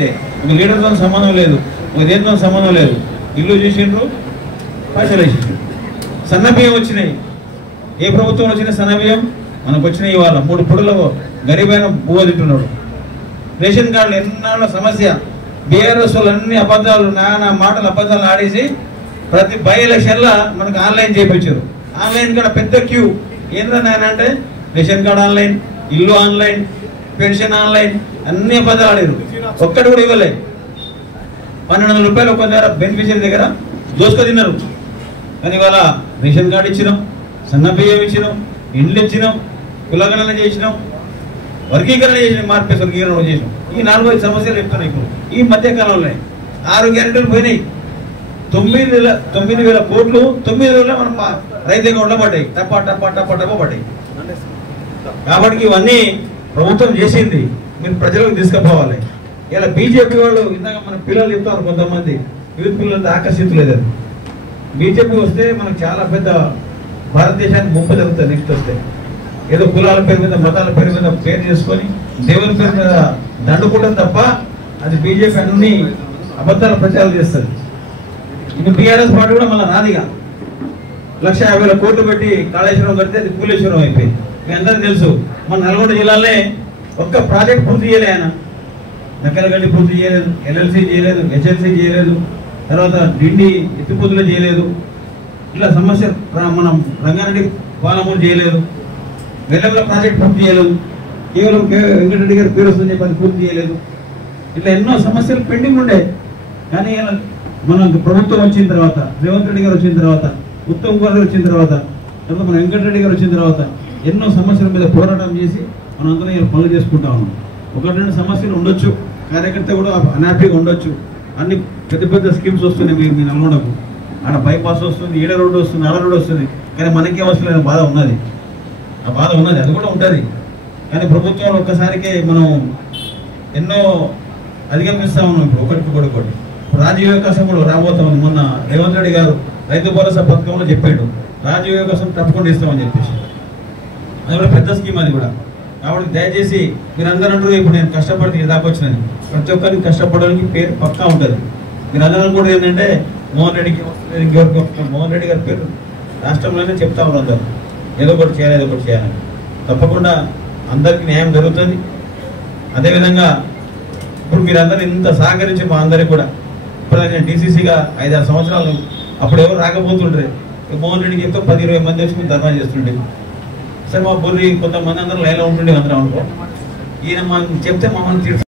అంతే. ఒక లీడర్తో సంబంధం లేదు, ఒక దేనితో సంబంధం లేదు. ఇల్లు చేసిండ్రు, పైసలు వేసిండ్రు. సన్నబియ్యం వచ్చినాయి. ఏ ప్రభుత్వం వచ్చిన సన్నబియ్యం మనకు వచ్చినాయి. ఇవాళ 3 పుడుల గరీబైన బువ్వ తింటున్నాడు. రేషన్ కార్డులు ఎన్నాళ్ళ సమస్య. బీఆర్ఎస్ వాళ్ళు అన్ని అబద్ధాలు, నానా మాటలు అబద్ధాలు ఆడేసి ప్రతి బై ఎలక్షన్లో మనకు ఆన్లైన్ చేయించారు. ఆన్లైన్ కూడా పెద్ద క్యూ. ఏంటన్నా అంటే రేషన్ కార్డు ఆన్లైన్, ఇల్లు ఆన్లైన్, పెన్షన్ ఆన్లైన్, అన్ని అబద్ధాలు ఆడారు. ఒక్కటి కూడా ఇవ్వలే. 1200 రూపాయలు ఒక దగ్గర బెనిఫిషియరీ దగ్గర దోసుకు తిన్నారు. కానీ ఇవాళ రేషన్ కార్డు ఇచ్చినాం, సన్నబియ్యం ఇచ్చినాం, ఇండ్లు ఇచ్చినాం, కులగణన చేసినాం, వర్గీకరణ చేసినాం, మార్పేసి వర్గీకరణ చేసినాం. ఈ 4-5 సమస్యలు చెప్తున్నాయి. ఇప్పుడు ఈ మధ్యకాలంలో 6 గ్యారెంటీలు పోయినాయి. 9,000 కోట్లు 9 రోజుల్లో మన రైతు అకౌంట్లో పడ్డాయి. టప్ప పడ్డాయి. కాబట్టి ఇవన్నీ ప్రభుత్వం చేసింది, మీరు ప్రజలకు తీసుకుపోవాలి. ఇలా బీజేపీ వాళ్ళు ఇందాక మన పిల్లలు చెప్తారు, కొంతమంది యూత్ పిల్లలతో ఆకర్షితులేదు. బీజేపీ వస్తే మనకు చాలా పెద్ద భారతదేశానికి ముప్పు జరుగుతుంది. నెక్స్ట్ వస్తే ఏదో కులాల పేరు మీద, మతాల పేరు మీద పేరు చేసుకొని దేవుని పేరు మీద దండుకుంటాం తప్ప అది బీజేపీ అన్ని అబద్ధాల ప్రచారం చేస్తుంది. ఇంకా బీఆర్ఎస్ పార్టీ కూడా మళ్ళీ రాదిగా 1,50,000 కోట్లు పెట్టి కాళేశ్వరం కడితే అది కూలేశ్వరం అయిపోయింది. మీ అందరికీ తెలుసు. మన నల్గొండ జిల్లాలోనే ఒక్క ప్రాజెక్ట్ పూర్తి చేయలే ఆయన. నక్కలగడ్డి పూర్తి చేయలేదు, ఎల్ఎల్సీ చేయలేదు, హెచ్ఎల్సీ చేయలేదు, తర్వాత డిండి ఎత్తిపోతులు చేయలేదు. ఇట్లా సమస్య మనం రంగారెడ్డి పాలమూరు చేయలేదు, వెల్లెల ప్రాజెక్ట్ పూర్తి చేయలేదు, కేవలం వెంకటరెడ్డి గారి పేరు వస్తుందని చెప్పి పూర్తి చేయలేదు. ఇట్లా ఎన్నో సమస్యలు పెండింగ్ ఉండే. కానీ మన ప్రభుత్వం వచ్చిన తర్వాత, రేవంత్ రెడ్డి గారు వచ్చిన తర్వాత, ఉత్తమ్ కుమార్ గారు వచ్చిన తర్వాత మన వెంకటరెడ్డి గారు వచ్చిన తర్వాత ఎన్నో సమస్యల మీద పోరాటం చేసి మనం అందరం పనులు చేసుకుంటా ఉన్నాం. 1-2 సమస్యలు ఉండొచ్చు, కార్యకర్త కూడా అన్యాపీగా ఉండొచ్చు. అన్ని పెద్ద స్కీమ్స్ వస్తున్నాయి మీ నల్గొండకు. ఆడ బైపాస్ వస్తుంది, ఈడ రోడ్డు వస్తుంది, ఆడ రోడ్డు వస్తుంది. కానీ మనకేం వస్తున్న బాధ ఉన్నది, ఆ బాధ ఉన్నది, అది కూడా ఉంటుంది. కానీ ప్రభుత్వంలో ఒక్కసారికే మనం ఎన్నో అధిగమిస్తా ఉన్నాం. ఇప్పుడు ఒకటి రాజీవ్ వికాసం కూడా రాబోతా ఉంది. మొన్న రేవంత్ రెడ్డి గారు రైతు భరోసా పథకంలో చెప్పాడు, రాజీవ్ వికాసం తప్పకుండా ఇస్తామని చెప్పేసి. అది కూడా పెద్ద స్కీమ్ అది కూడా. కాబట్టి దయచేసి మీరందరూ అంటారు ఇప్పుడు నేను కష్టపడితే ఇదాకా వచ్చినది. ప్రతి ఒక్కరికి కష్టపడడానికి పేరు పక్కా ఉంటుంది. మీరందరూ కూడా ఏంటంటే మోహన్ రెడ్డికి మోహన్ రెడ్డి గారి పేరు రాష్ట్రంలోనే చెప్తా ఉన్నారు అందరూ, ఏదో ఒకటి చేయాలని. తప్పకుండా అందరికీ న్యాయం జరుగుతుంది. అదేవిధంగా ఇప్పుడు మీరందరూ ఇంత సహకరించి మా అందరికి కూడా, ఇప్పుడు నేను డీసీసీగా 5-6 సంవత్సరాలు అప్పుడు ఎవరు రాకపోతుండ్రే. మోహన్ రెడ్డికి చెప్తే 10-20 మంది వచ్చి మేము ధర్నా చేస్తుండే. సరే మా బుర్రి కొంతమంది అందరూ లైన్లో ఉంటుండే అందరం అనుకో. ఈయన మనం చెప్తే మమ్మల్ని